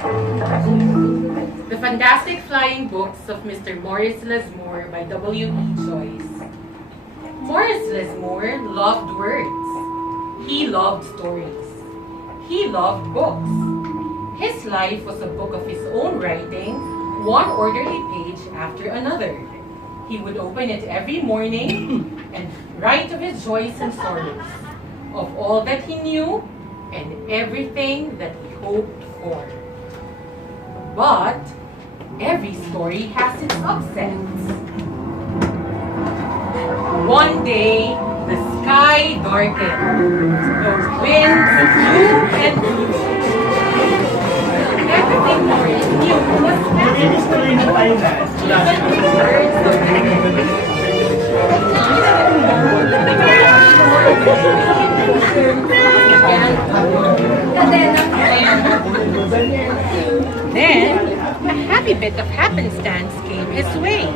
The Fantastic Flying Books of Mr. Maurice Lessmore by W.E. Joyce. Maurice Lessmore loved words. He loved stories. He loved books. His life was a book of his own writing, one orderly page after another. He would open it every morning and write of his joys and sorrows, of all that he knew and everything that he hoped for. But every story has its upsets. One day, the sky darkened. The winds blew and blew. Everything Maurice knew was happening. Even the birds of Then, a happy bit of happenstance came his way.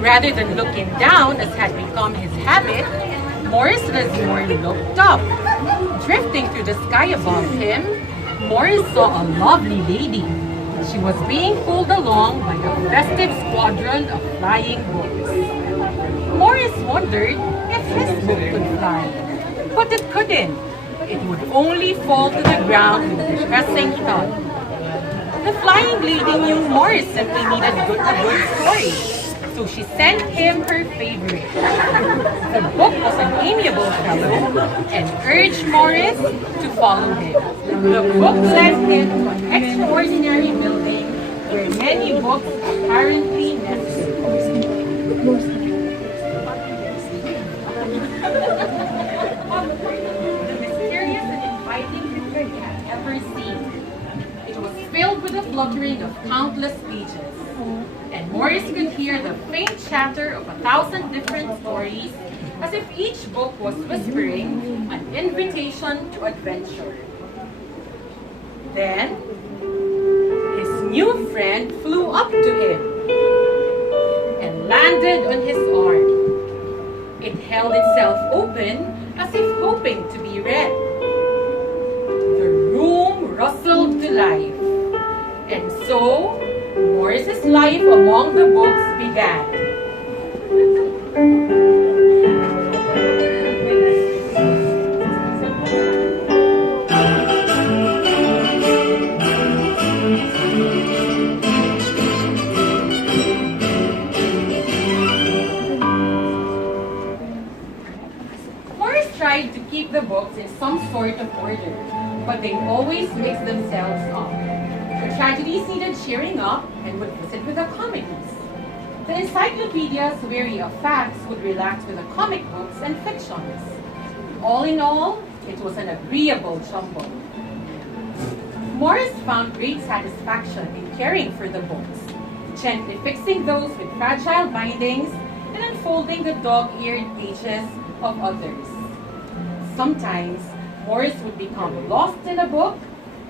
Rather than looking down, as had become his habit, Maurice Lessmore looked up. Drifting through the sky above him, Maurice saw a lovely lady. She was being pulled along by a festive squadron of flying books. Maurice wondered if his book could fly, but it couldn't. It would only fall to the ground with a depressing thud. The flying lady knew Maurice simply needed a good story, so she sent him her favorite. The book was an amiable fellow and urged Maurice to follow him. The book led him to an extraordinary building where many books apparently nested. The mysterious and inviting picture he had ever seen. It was filled with the fluttering of countless pages, and Maurice could hear the faint chatter of 1,000 different stories, as if each book was whispering an invitation to adventure. Then, his new friend flew up to him and landed on his arm. It held itself open as if hoping to be read. The room rustled to life, and so Maurice's life among the books began. Maurice tried to keep the books in some sort of order, but they always mixed themselves up. The tragedies needed cheering up and would visit with the comedies. The encyclopedias, weary of facts, would relax with the comic books and fictions. All in all, it was an agreeable jumble. Maurice found great satisfaction in caring for the books, gently fixing those with fragile bindings and unfolding the dog-eared pages of others. Sometimes, Maurice would become lost in a book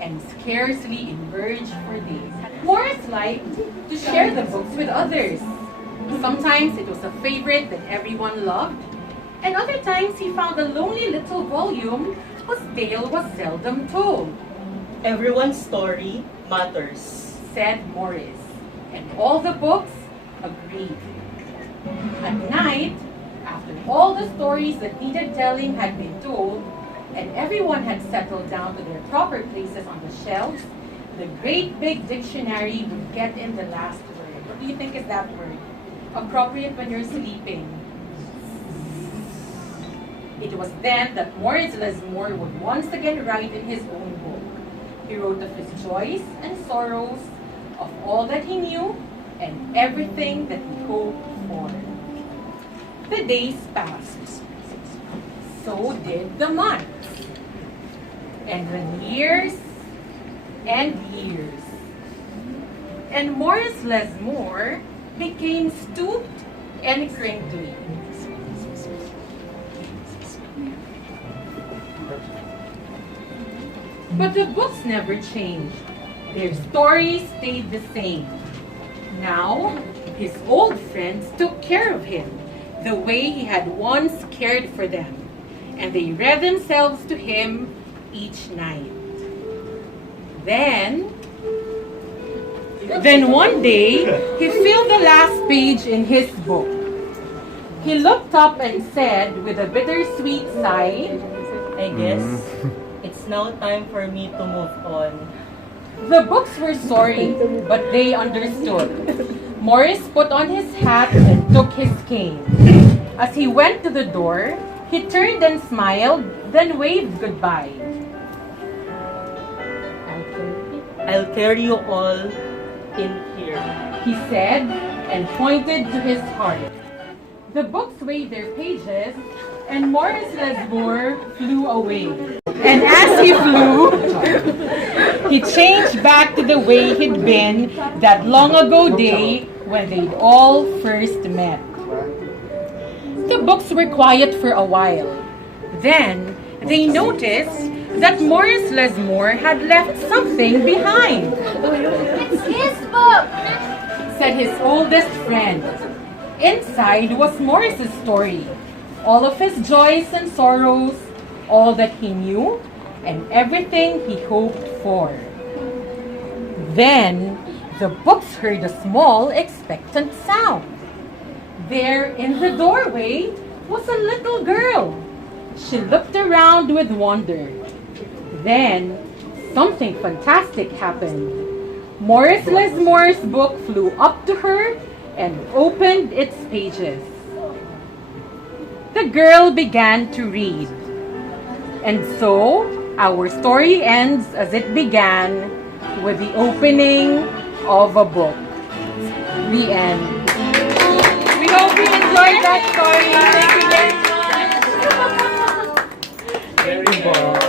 and scarcely emerge for days. Maurice liked to share the books with others. Sometimes it was a favorite that everyone loved, and other times he found a lonely little volume whose tale was seldom told. Everyone's story matters, said Maurice, and all the books agreed. At night, after all the stories that needed telling had been told, and everyone had settled down to their proper places on the shelves, the great big dictionary would get in the last word. What do you think is that word? Appropriate when you're sleeping. It was then that Maurice Lessmore would once again write in his own book. He wrote of his joys and sorrows, of all that he knew, and everything that he hoped for. The days passed. So did the months. And the years and years. And Maurice Lessmore became stooped and crinkly. But the books never changed. Their stories stayed the same. Now, his old friends took care of him the way he had once cared for them, and they read themselves to him each night. Then, Then one day, he filled the last page in his book. He looked up and said with a bittersweet sigh, I guess it's now time for me to move on. the books were sorry, but they understood. Morris put on his hat and took his cane. As he went to the door, he turned and smiled, then waved goodbye. I'll carry you all in here. He said, and pointed to his heart. The books waved their pages, and Morris Lessmore flew away. And as he flew, he changed back to the way he'd been that long ago day when they'd all first met. The books were quiet for a while. Then they noticed that Morris Lessmore had left something behind. It's his book! Said his oldest friend. Inside was Morris's story, all of his joys and sorrows, all that he knew, and everything he hoped for. Then the books heard a small, expectant sound. There in the doorway was a little girl. She looked around with wonder. Then something fantastic happened. Morris Lessmore's book flew up to her and opened its pages. The girl began to read. And so, our story ends as it began, with the opening of a book. The end. We hope you enjoyed that story. Thank you very much. Very good.